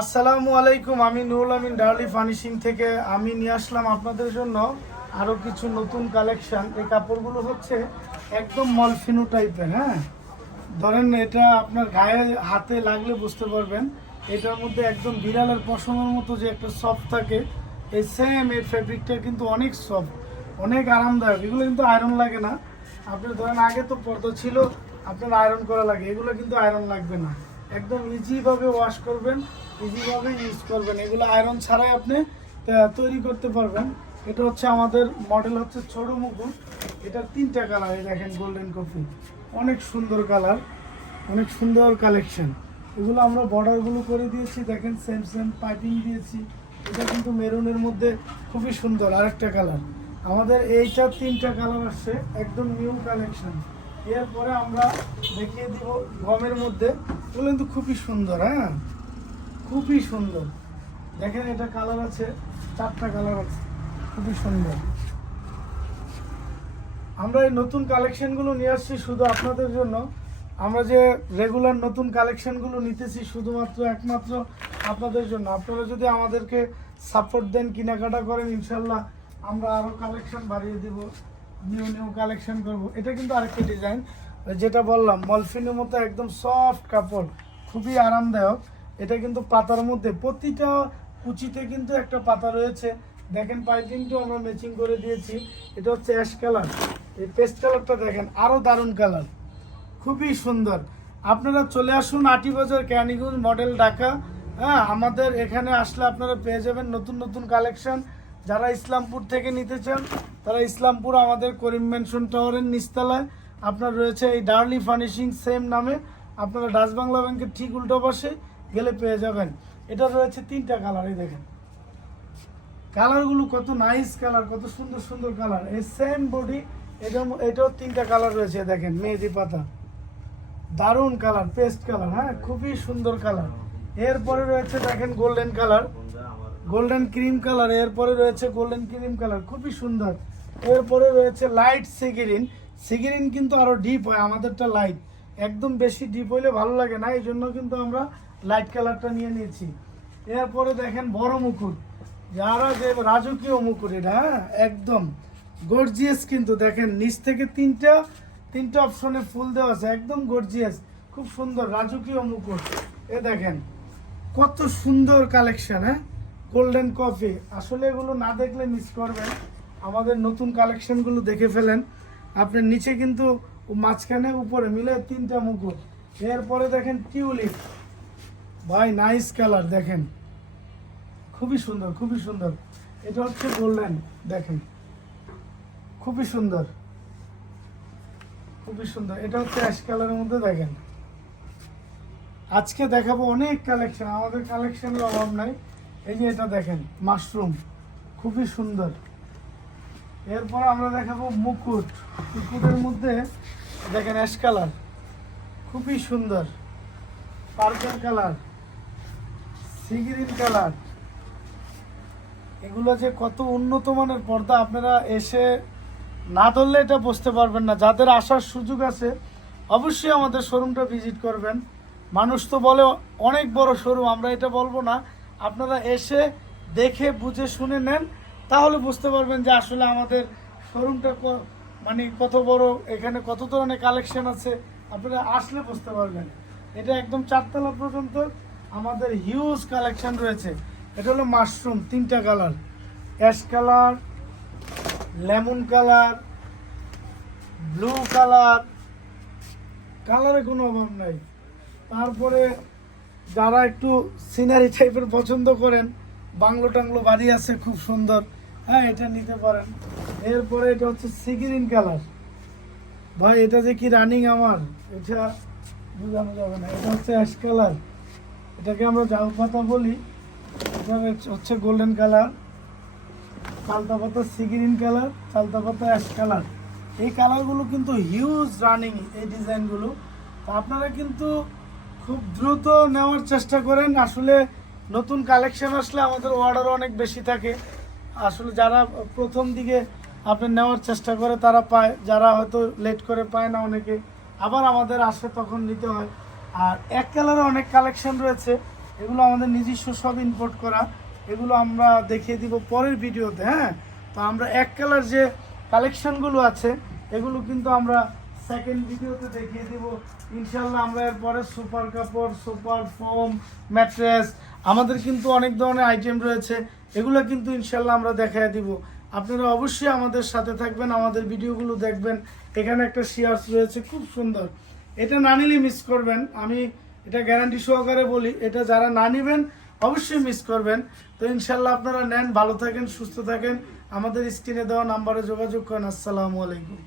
আসসালামু আলাইকুম, আমি নুরুল আমিন ডার্লি ফার্নিশিং থেকে। আমি নিয়ে আসলাম আপনাদের জন্য আরও কিছু নতুন কালেকশান। এই কাপড়গুলো হচ্ছে একদম মলফিনু টাইপের হ্যাঁ? ধরেন এটা আপনার গায়ে, হাতে লাগলে বুঝতে পারবেন। এটার মধ্যে একদম বিড়ালের পশমের মতো যে একটা সফট থাকে, এই সেম এর ফেব্রিকটা কিন্তু অনেক সফট অনেক আরামদায়ক। এগুলো কিন্তু আয়রন লাগে না। আপনি ধরেন, আগে তো পর্দা ছিল, আপনার আয়রন করা লাগে। এগুলো কিন্তু আয়রন লাগবে না। একদম ইজিভাবে ওয়াশ করবেন। ইজিভাবে ইউজ করবেন। এগুলো আয়রন ছাড়াই আপনি তৈরি করতে পারবেন। এটা হচ্ছে আমাদের মডেল হচ্ছে ছোট মুকুট। এটার তিনটা কালার এই দেখেন গোল্ডেন কফি অনেক সুন্দর কালার অনেক সুন্দর কালেকশন এগুলো আমরা বর্ডারগুলো করে দিয়েছি, দেখেন সেম সেম পাইপিং দিয়েছি। এটা কিন্তু মেরুনের মধ্যে খুবই সুন্দর আরেকটা কালার আমাদের এইটা তিনটা কালার আসছে, একদম নিউ কালেকশন এরপরে আমরা দেখিয়ে দিব গমের মধ্যে। এগুলো কিন্তু খুবই সুন্দর হ্যাঁ? খুবই সুন্দর। দেখেন এটা কালার আছে, চারটা কালার আছে, খুবই সুন্দর। আমরা এই নতুন কালেকশনগুলো নিয়ে আসছি শুধু আপনাদের জন্য। আমরা যে রেগুলার নতুন কালেকশনগুলো নিতেছি শুধুমাত্র একমাত্র আপনাদের জন্য। আপনারা যদি আমাদেরকে সাপোর্ট দেন, কেনাকাটা করেন ইনশাল্লাহ আমরা আরও কালেকশন বাড়িয়ে দিব, নিউ নিউ কালেকশন করব। এটা কিন্তু আরেকটা ডিজাইন যেটা বললাম, মলফিনের মতো একদম সফট কাপড়, খুবই আরামদায়ক। এটা কিন্তু পাতার মধ্যে। প্রতিটা কুচিতে কিন্তু একটা পাতা রয়েছে। দেখেন পাইপিংটাও আমরা ম্যাচিং করে দিয়েছি। এটা হচ্ছে অ্যাশ কালার এই পেস্ট কালারটা দেখেন আরও দারুণ কালার খুবই সুন্দর। আপনারা চলে আসুন আটি বাজার ক্যানিগঞ্জ মডেল ঢাকা। হ্যাঁ আমাদের এখানে আসলে আপনারা পেয়ে যাবেন নতুন নতুন কালেকশন যারা ইসলামপুর থেকে নিতে চান, তারা ইসলামপুর আমাদের করিম মেনশন টাওয়ারের নিচতলায়। আপনার রয়েছে এই ডার্লি ফার্নিশিং সেম নামে। আপনারা ডাচ বাংলা ব্যাংকের ঠিক উল্টো পাশে গেলে পেয়ে যাবেন। এটা রয়েছে তিনটা কালার এই দেখেন। কালারগুলো কত নাইস কালার কত সুন্দর সুন্দর কালার এই সেম বডি এটা এটাও তিনটা কালার রয়েছে দেখেন, মেহেদি পাতা। দারুণ কালার পেস্ট কালার হ্যাঁ খুবই সুন্দর কালার এরপরে রয়েছে, দেখেন golden colour golden cream colour এরপরে রয়েছে গোল্ডেন ক্রিম কালার খুবই সুন্দর। এরপরে রয়েছে লাইট সিগিরিন সিগিরিন কিন্তু আরও ডিপ হয়, আমাদেরটা লাইট একদম বেশি ডিপ হইলে ভালো লাগে না এই জন্য কিন্তু আমরা লাইট কালারটা নিয়ে নিয়েছি। এরপরে দেখেন বড় মুকুট। যারা যে রাজকীয় মুকুট এটা হ্যাঁ? একদম গর্জিয়াস কিন্তু দেখেন, নিচ থেকে তিনটা তিনটা অপশনে ফুল দেওয়া আছে, একদম গর্জিয়াস খুব সুন্দর রাজকীয় মুকুট। এ দেখেন, কত সুন্দর কালেকশন হ্যাঁ? গোল্ডেন কফি আসলে এগুলো না দেখলে মিস করবেন। আমাদের নতুন কালেকশনগুলো দেখে ফেলেন। আপনার নিচে কিন্তু মাঝখানে উপরে মিলে তিনটা মুকুট। এরপরে দেখেন টিউলিপ। ভাই নাইস কালার দেখেন। খুবই সুন্দর খুবই সুন্দর। এটা হচ্ছে গোল্ডেন দেখেন। খুবই সুন্দর। খুবই সুন্দর। এটা হচ্ছে অ্যাশ কালারের মধ্যে, দেখেন। আজকে দেখাবো অনেক কালেকশন আমাদের কালেকশনের অভাব নাই। এই যে এটা দেখেন মাশরুম খুবই সুন্দর। এরপর আমরা দেখাবো মুকুট। মুকুটের মধ্যে দেখেন অ্যাশ কালার খুবই সুন্দর। পার্কের কালার সিগ্রিন কালার এগুলো যে কত উন্নত মানের পর্দা, আপনারা এসে না ধরলে এটা বুঝতে পারবেন না। যাদের আসার সুযোগ আছে, অবশ্যই আমাদের শোরুমটা ভিজিট করবেন। মানুষ তো বলে অনেক বড় শোরুম আমরা এটা বলব না। আপনারা এসে দেখে, বুঝে, শুনে নেন। তাহলে বুঝতে পারবেন যে আসলে আমাদের শোরুমটা মানে কত বড়, এখানে কত ধরনের কালেকশন আছে, আপনারা আসলে বুঝতে পারবেন। এটা একদম চারতলা পর্যন্ত আমাদের হিউজ কালেকশন রয়েছে। এটা হলো মাশরুম তিনটা colour ash colour lemon colour blue colour কালারে কোনো অভাব নাই। তারপরে যারা একটু সিনারি টাইপের পছন্দ করেন বাংলো টাংলো বাড়ি আছে, খুব সুন্দর। হ্যাঁ এটা নিতে পারেন। এরপরে এটা হচ্ছে সিগ্রিন কালার ভাই, এটা যে কি রানিং আমার, এটা বোঝানো যাবে না। এটা হচ্ছে অ্যাশ কালার এটাকে আমরা জাল পাতা বলি। এটা হচ্ছে গোল্ডেন কালার চালতা পাতা সিগ্রিন কালার চালতা পাতা অ্যাশ কালার এই কালারগুলো কিন্তু হিউজ রানিং এই ডিজাইনগুলো তো আপনারা কিন্তু খুব দ্রুত নেওয়ার চেষ্টা করেন। আসলে নতুন কালেকশন আসলে আমাদের অর্ডার অনেক বেশি থাকে। আসলে যারা প্রথম দিকে আপনি নেওয়ার চেষ্টা করে তারা পায়, যারা হয়তো লেট করে পায় না অনেকে, আবার আমাদের আসে তখন নিতে হয়। আর এক কালারে অনেক কালেকশন রয়েছে, এগুলো আমাদের নিজস্ব সব ইম্পোর্ট করা, এগুলো আমরা দেখিয়ে দিব পরের ভিডিওতে হ্যাঁ? তো আমরা এক কালার যে কালেকশনগুলো আছে, এগুলো কিন্তু আমরা সেকেন্ড ভিডিওতে দেখিয়ে দিব। ইনশাল্লাহ আমরা এরপরে সুপার কাপড় সুপার ফোম ম্যাট্রেস আমাদের কিন্তু অনেক ধরনের আইটেম রয়েছে। এগুলো কিন্তু ইনশাল্লাহ আমরা দেখায় দিব। আপনারা অবশ্যই আমাদের সাথে থাকবেন, আমাদের ভিডিওগুলো দেখবেন। এখানে একটা শিয়ার্স রয়েছে, খুব সুন্দর। এটা না নিলে মিস করবেন। আমি এটা গ্যারান্টি সহকারে বলি, এটা যারা না নেবেন, অবশ্যই মিস করবেন। তো ইনশাল্লাহ আপনারা নেন, ভালো থাকেন, সুস্থ থাকেন। আমাদের স্ক্রিনে দেওয়া নাম্বারে যোগাযোগ করেন। আসসালামু আলাইকুম।